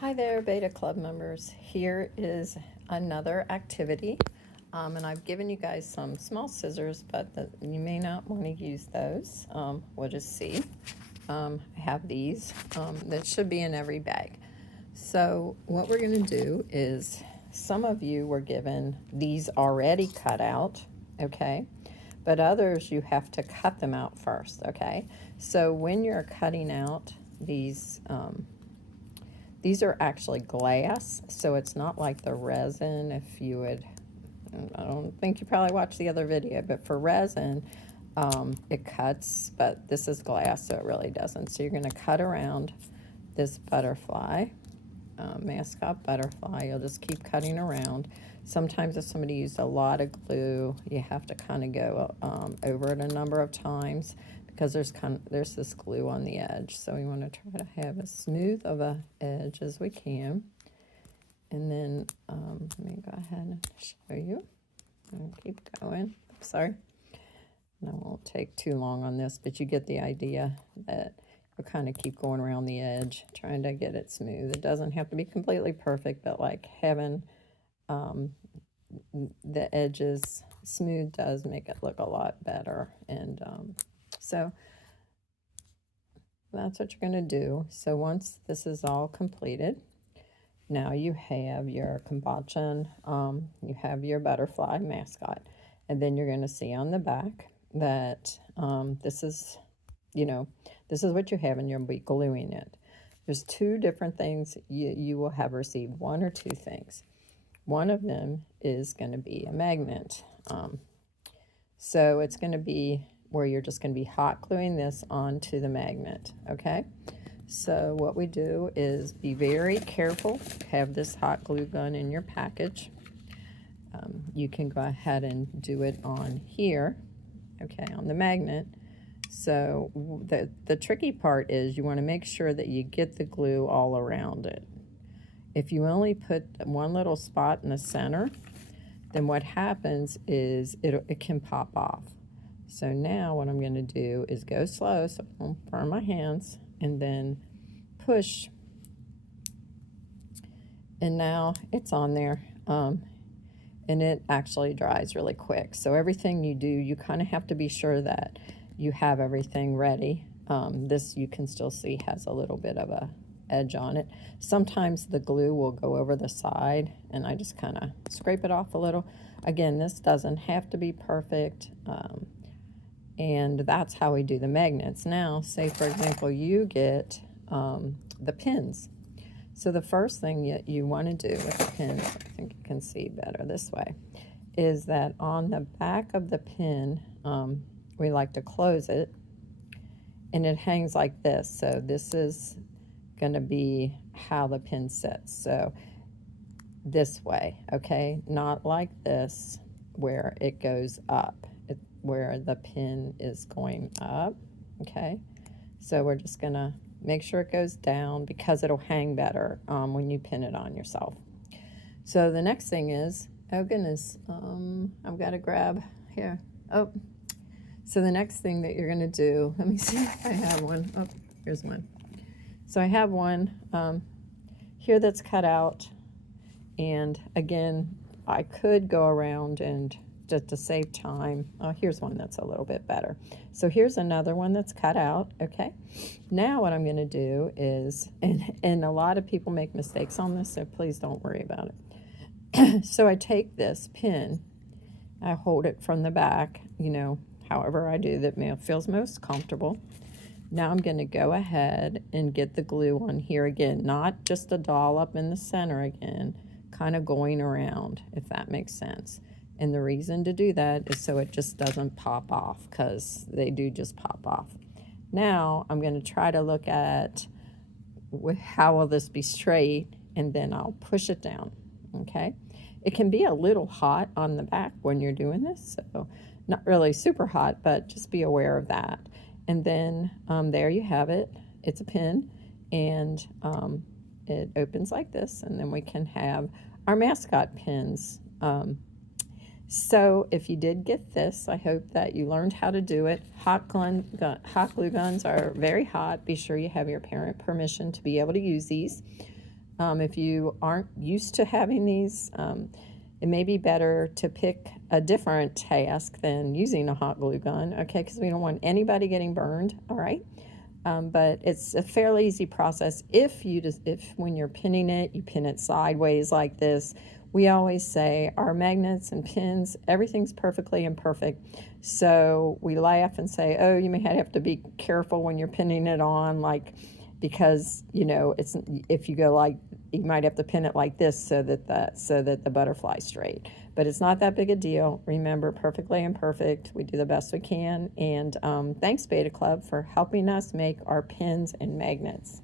Hi there, Beta Club members. Here is another activity, and I've given you guys some small scissors, but you may not want to use those. We'll just see. I have these that should be in every bag. So what we're going to do is, some of you were given these already cut out, okay? But others, you have to cut them out first, okay? So when you're cutting out these are actually glass, so it's not like the resin. If you would, I don't think you probably watched the other video, but for resin, it cuts, but this is glass, so it really doesn't. So you're going to cut around this butterfly, mascot butterfly. You'll just keep cutting around. Sometimes if somebody used a lot of glue, you have to kind of go over it a number of times, because there's this glue on the edge. So we want to try to have as smooth of a edge as we can. And then let me go ahead and show you. And keep going. Sorry. And I won't take too long on this, but you get the idea that you'll kind of keep going around the edge, trying to get it smooth. It doesn't have to be completely perfect, but like having the edges smooth does make it look a lot better. And so that's what you're going to do. So once this is all completed, now you have your kabonchan, you have your butterfly mascot, and then you're going to see on the back that this is what you have, and you'll be gluing it. There's two different things you will have received, one or two things. One of them is going to be a magnet. So it's going to be where you're just going to be hot gluing this onto the magnet, okay? So what we do is be very careful. Have this hot glue gun in your package. You can go ahead and do it on here, okay, on the magnet. So the tricky part is you want to make sure that you get the glue all around it. If you only put one little spot in the center, then what happens is it can pop off. So now what I'm going to do is go slow, so I won't burn my hands, and then push. And now it's on there, and it actually dries really quick. So everything you do, you kind of have to be sure that you have everything ready. This, you can still see, has a little bit of a edge on it. Sometimes the glue will go over the side, and I just kind of scrape it off a little. Again, this doesn't have to be perfect, and that's how we do the magnets. Now, say for example, you get the pins. So the first thing you want to do with the pins, I think you can see better this way, is that on the back of the pin, we like to close it, and it hangs like this. So this is going to be how the pin sits. So this way, okay, not like this where it goes up, where the pin is going up, okay. So we're just going to make sure it goes down, because it'll hang better when you pin it on yourself. So the next thing is, oh goodness, I've got to grab here. Oh, so the next thing that you're going to do, let me see if I have one. Oh, here's one. So I have one here that's cut out, and again, I could go around and just to save time. Oh, here's one that's a little bit better. So here's another one that's cut out, okay? Now what I'm going to do is, and a lot of people make mistakes on this, so please don't worry about it. So I take this pin, I hold it from the back, however I do that feels most comfortable. Now I'm going to go ahead and get the glue on here again, not just a dollop in the center again, kind of going around, if that makes sense. And the reason to do that is so it just doesn't pop off, because they do just pop off. Now I'm going to try to look at how will this be straight, and then I'll push it down, okay? It can be a little hot on the back when you're doing this, so not really super hot, but just be aware of that. And then there you have it. It's a pin, and it opens like this, and then we can have our mascot pins. So if you did get this, I hope that you learned how to do it. Hot glue guns are very hot. Be sure you have your parent permission to be able to use these. If you aren't used to having these, it may be better to pick a different task than using a hot glue gun, okay, because we don't want anybody getting burned, all right? But it's a fairly easy process if when you're pinning it, you pin it sideways like this. We always say our magnets and pins, everything's perfectly imperfect. So we laugh and say, oh, you may have to be careful when you're pinning it on, like, because it's, if you go like, you might have to pin it like this so that the butterfly's straight. But it's not that big a deal. Remember, perfectly imperfect. We do the best we can. And thanks, Beta Club, for helping us make our pins and magnets.